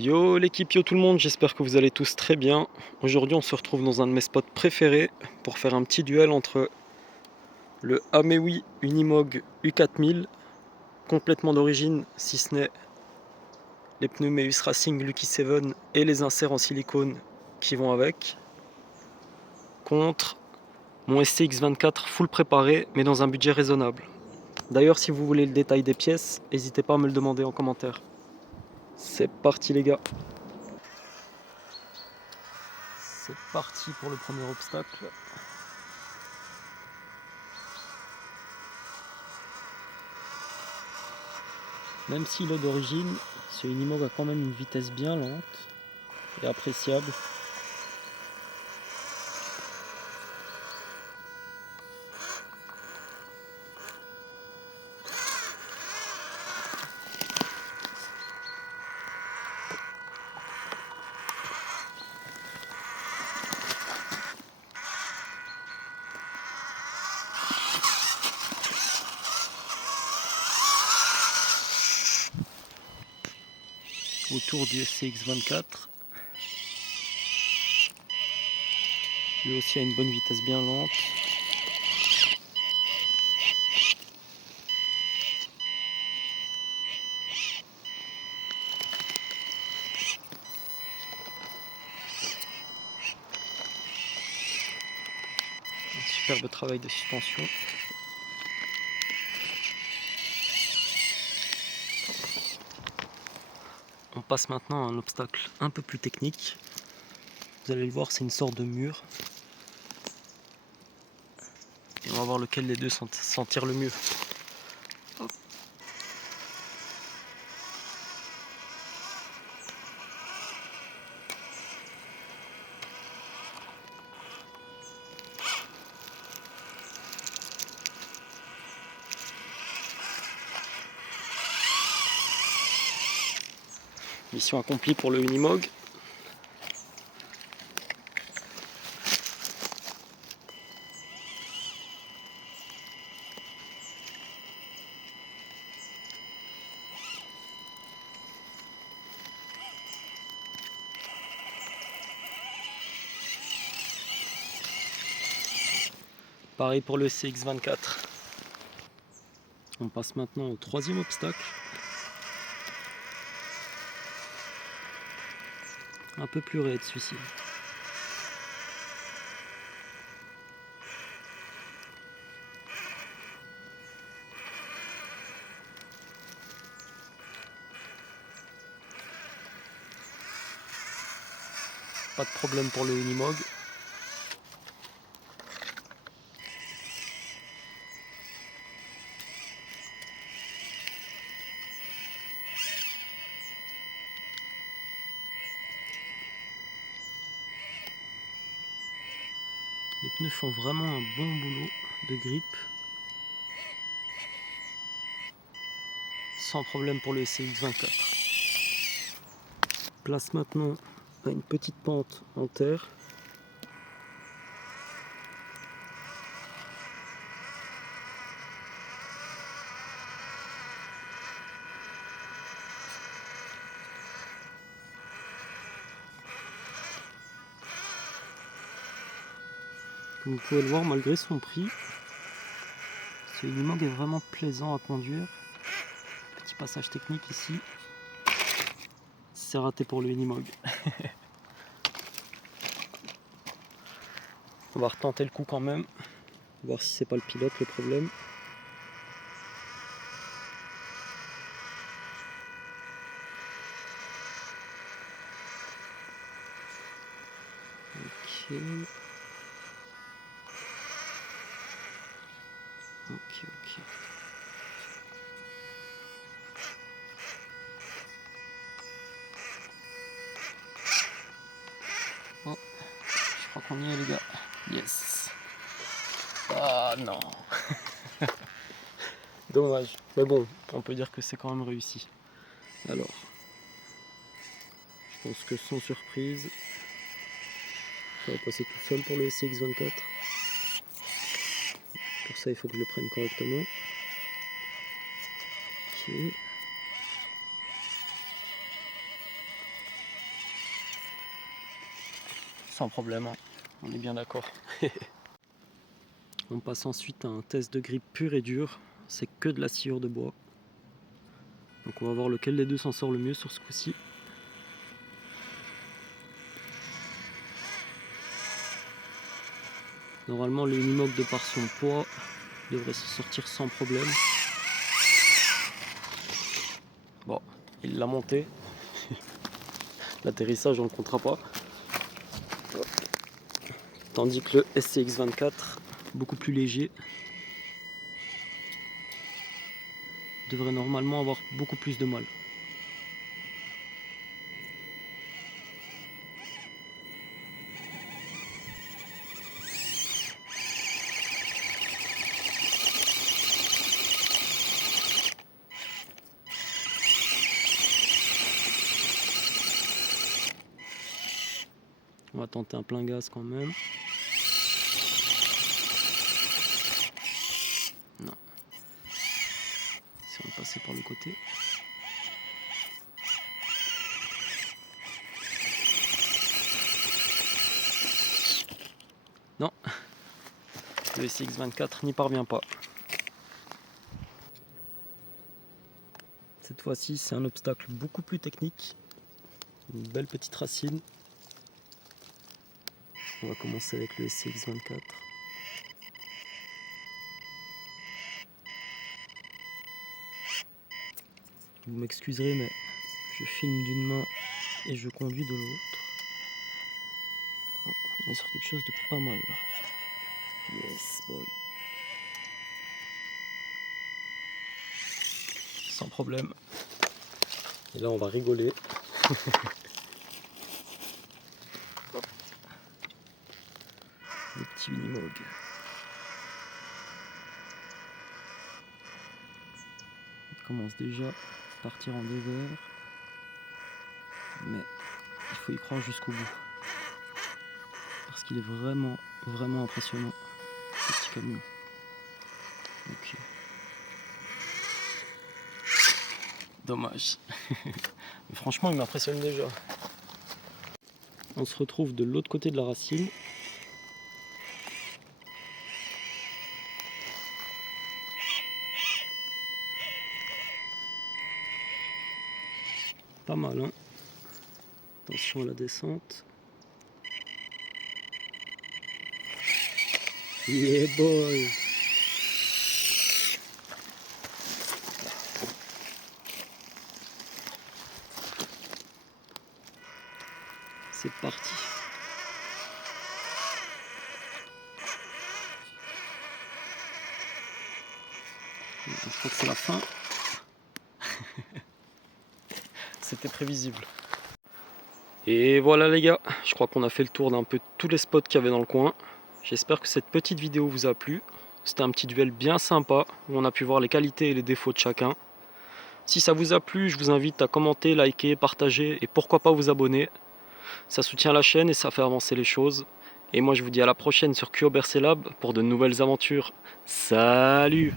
Yo l'équipe, yo tout le monde, j'espère que vous allez tous très bien. Aujourd'hui on se retrouve dans un de mes spots préférés pour faire un petit duel entre le Amewi Unimog U4000, complètement d'origine si ce n'est les pneus Meus Racing Lucky 7 et les inserts en silicone qui vont avec, contre mon SCX24 full préparé mais dans un budget raisonnable. D'ailleurs si vous voulez le détail des pièces, n'hésitez pas à me le demander en commentaire. C'est parti les gars. C'est parti pour le premier obstacle. Même s'il est d'origine, ce Unimog a quand même une vitesse bien lente et appréciable. Autour du SCX24. Lui aussi a une bonne vitesse bien lente. Un superbe travail de suspension. On passe maintenant à un obstacle un peu plus technique. Vous allez le voir, c'est une sorte de mur. Et on va voir lequel des deux s'en tire le mieux. Hop. Mission accomplie pour le Unimog. Pareil pour le CX24. On passe maintenant au troisième obstacle. Un peu plus raide celui-ci. Pas de problème pour le Unimog. Les pneus font vraiment un bon boulot de grippe. Sans problème pour le SCX24. Place maintenant à une petite pente en terre. Comme vous pouvez le voir, malgré son prix, ce Unimog est vraiment plaisant à conduire. Petit passage technique ici. C'est raté pour le Unimog. On va retenter le coup quand même. Voir si c'est pas le pilote le problème. Ok. Ok. Oh, je crois qu'on y est les gars. Yes. Ah non. Dommage. Mais bon, on peut dire que c'est quand même réussi. Alors, je pense que sans surprise, ça va passer tout seul pour le SCX24. Pour ça, il faut que je le prenne correctement. Ok. sans problème, hein. On est bien d'accord. On passe ensuite à un test de grippe pur et dur. C'est que de la sciure de bois. Donc on va voir lequel des deux s'en sort le mieux sur ce coup-ci. Normalement le Unimog, de par son poids, devrait se sortir sans problème. Bon, il l'a monté. L'atterrissage on ne le comptera pas. Tandis que le SCX24, beaucoup plus léger, devrait normalement avoir beaucoup plus de mal. On va tenter un plein gaz quand même. Non. Si on passait par le côté. Non. Le SCX24 n'y parvient pas. Cette fois-ci, c'est un obstacle beaucoup plus technique. Une belle petite racine. On va commencer avec le SCX24. Vous m'excuserez, mais je filme d'une main et je conduis de l'autre. On est sur quelque chose de pas mal. Yes, boy. Sans problème. Et là, on va rigoler. Le petit Unimog. Il commence déjà à partir en dévers. Mais il faut y croire jusqu'au bout. Parce qu'il est vraiment, vraiment impressionnant, ce petit camion. Ok. Dommage. Mais franchement, il m'impressionne déjà. On se retrouve de l'autre côté de la racine. Pas mal, hein. Attention à la descente. Yeah boy. C'est parti. Je crois que c'est la fin. C'était prévisible. Et voilà les gars, je crois qu'on a fait le tour d'un peu tous les spots qu'il y avait dans le coin. J'espère que cette petite vidéo vous a plu. C'était un petit duel bien sympa où on a pu voir les qualités et les défauts de chacun. Si ça vous a plu, je vous invite à commenter, liker, partager et pourquoi pas vous abonner. Ça soutient la chaîne et ça fait avancer les choses. Et moi je vous dis à la prochaine sur QOberClub pour de nouvelles aventures. Salut!